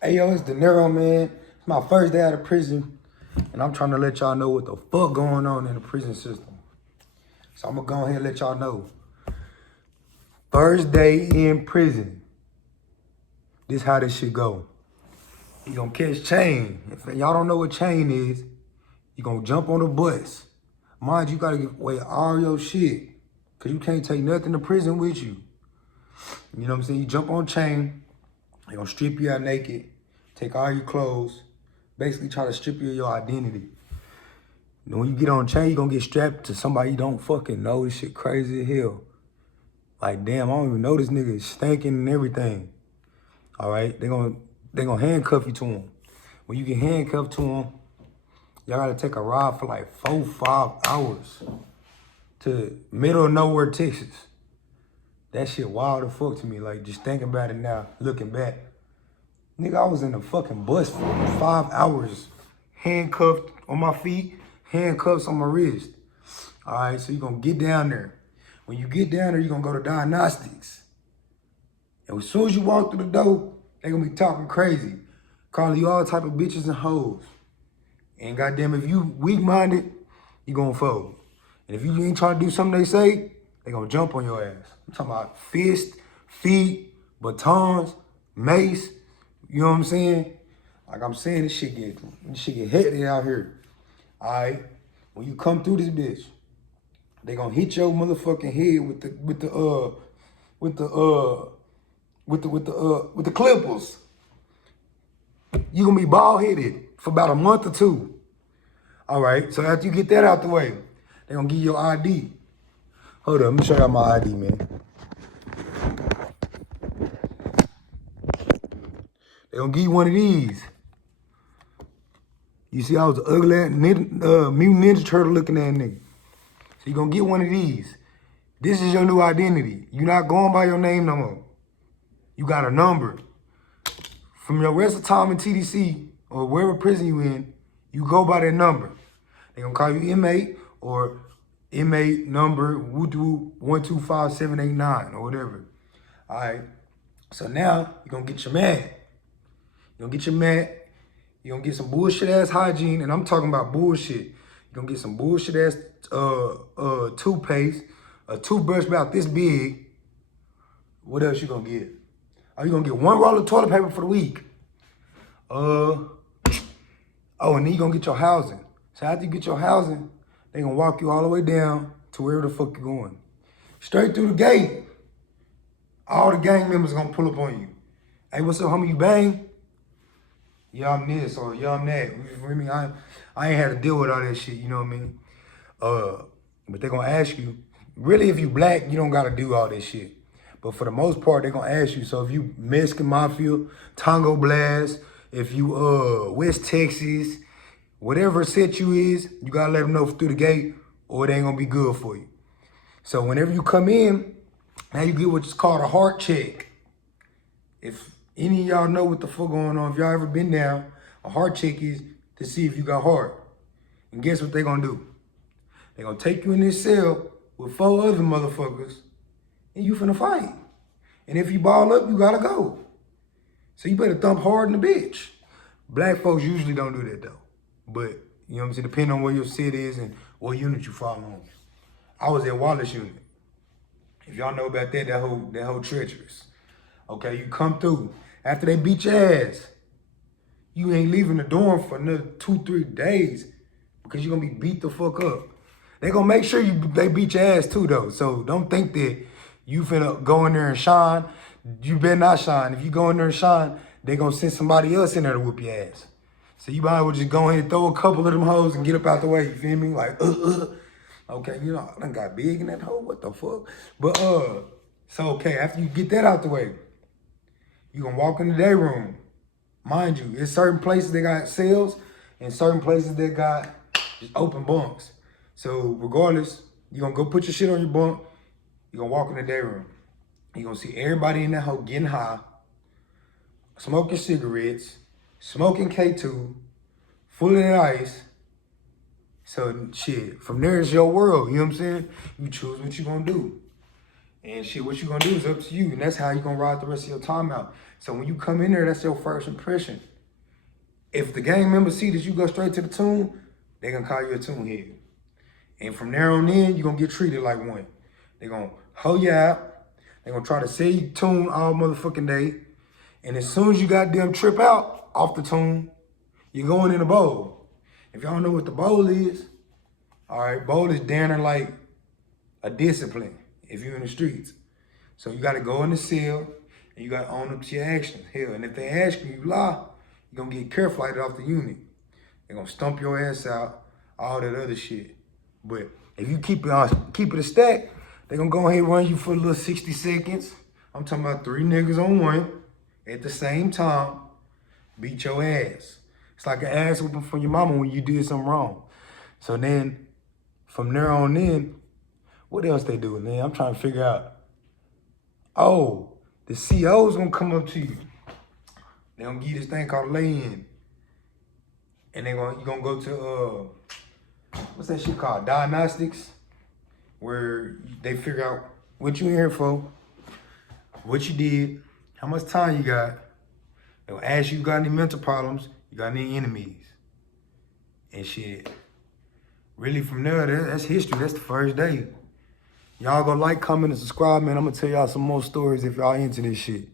Hey yo, it's De Niro, man. It's my first day out of prison, and I'm trying to let y'all know what the fuck going on in the prison system. So I'm gonna go ahead and let y'all know. First day in prison. This how this shit go. You gonna catch chain. If y'all don't know what chain is, you gonna jump on the bus. Mind you gotta give away all your shit, cause you can't take nothing to prison with you. You know what I'm saying? You jump on chain, they gonna strip you out naked, take all your clothes, basically try to strip you of your identity. And when you get on chain, you gonna get strapped to somebody you don't fucking know. This shit crazy as hell. Like, damn, I don't even know this nigga is stinking and everything. All right, they gonna handcuff you to him. When you get handcuffed to him, y'all gotta take a ride for like 4-5 hours to middle of nowhere, Texas. That shit wild as fuck to me. Like, just thinking about it now, looking back. Nigga, I was in the fucking bus for 5 hours, handcuffed on my feet, handcuffs on my wrist. All right, so you're gonna get down there. When you get down there, you're gonna go to diagnostics. And as soon as you walk through the door, they gonna be talking crazy, calling you all type of bitches and hoes. And goddamn, if you weak-minded, you gonna fold. And if you ain't trying to do something they say, they gonna jump on your ass. I'm talking about fist, feet, batons, mace. You know what I'm saying? Like I'm saying, this shit get hectic out here. All right, when you come through this bitch, they gonna hit your motherfucking head with the clippers. You gonna be bald headed for about a month or two. All right, so after you get that out the way, they gonna give you your ID. Hold up, let me show y'all my ID, man. They gonna give you one of these. You see, I was an ugly mutant Ninja Turtle looking at nigga. So you gonna get one of these. This is your new identity. You're not going by your name no more. You got a number. From your rest of time in TDC or wherever prison you in, you go by that number. They gonna call you inmate or inmate number 125789 or whatever. All right. So now you're gonna get your mat. You're gonna get your mat. You're gonna get some bullshit ass hygiene, and I'm talking about bullshit. You're gonna get some bullshit ass toothpaste, a toothbrush about this big. What else you gonna get? Oh, you gonna get one roll of toilet paper for the week. Oh, and then you gonna get your housing. So after you get your housing, they gonna walk you all the way down to wherever the fuck you going. Straight through the gate, all the gang members gonna pull up on you. Hey, what's up, homie? You bang? Yeah, I'm this or yeah, I'm that. You feel me? I ain't had to deal with all that shit, you know what I mean? But they gonna ask you, really if you black, you don't gotta do all this shit. But for the most part, they gonna ask you. So if you Mexican Mafia, Tongo Blast, if you West Texas, whatever set you is, you gotta let them know through the gate or it ain't gonna be good for you. So whenever you come in, now you get what's called a heart check. If any of y'all know what the fuck going on, if y'all ever been down, a heart check is to see if you got heart. And guess what they gonna do? They gonna take you in this cell with 4 other motherfuckers and you finna fight. And if you ball up, you gotta go. So you better thump hard in the bitch. Black folks usually don't do that though. But, you know what I'm saying, depending on where your city is and what unit you fall on. I was at Wallace unit. If y'all know about that, that whole treacherous. Okay, you come through. After they beat your ass, you ain't leaving the dorm for another 2-3 days because you're gonna be beat the fuck up. They gonna make sure they beat your ass too though. So don't think that you finna go in there and shine. You better not shine. If you go in there and shine, they gonna send somebody else in there to whoop your ass. So you might as well just go ahead and throw a couple of them hoes and get up out the way, you feel me? Like, Okay, you know, I done got big in that hole, what the fuck? But, so okay, after you get that out the way, you gonna walk in the day room. Mind you, it's certain places that got cells and certain places that got just open bunks. So regardless, you gonna go put your shit on your bunk, you gonna walk in the day room. You gonna see everybody in that hole getting high, smoking cigarettes, smoking K2, full of that ice. So shit, from there is your world, you know what I'm saying? You choose what you gonna do. And shit, what you gonna do is up to you. And that's how you gonna ride the rest of your time out. So when you come in there, that's your first impression. If the gang members see that you go straight to the tune, they gonna call you a tune head. And from there on in, you're gonna get treated like one. They gonna hoe you out. They gonna try to sell you tune all motherfucking day. And as soon as you goddamn trip out off the tune, you're going in a bowl. If y'all know what the bowl is, all right, bowl is down like a discipline if you're in the streets. So you gotta go in the cell and you gotta own up to your actions. Hell, and if they ask you, you lie, you're gonna get care flighted off the unit. They're gonna stump your ass out, all that other shit. But if you keep it a stack, they're gonna go ahead and run you for a little 60 seconds. I'm talking about 3 niggas on one at the same time, beat your ass. It's like an ass whooping from your mama when you did something wrong. So then, from there on in, what else they do, man? I'm trying to figure out. Oh, the CO's gonna come up to you. They gonna give you this thing called lay-in. And you're gonna go to, what's that shit called? Diagnostics, where they figure out what you in here for, what you did, how much time you got. They'll ask you got any mental problems, you got any enemies, and shit. Really from there, that's history. That's the first day. Y'all go like, comment, and subscribe, man. I'm gonna tell y'all some more stories if y'all into this shit.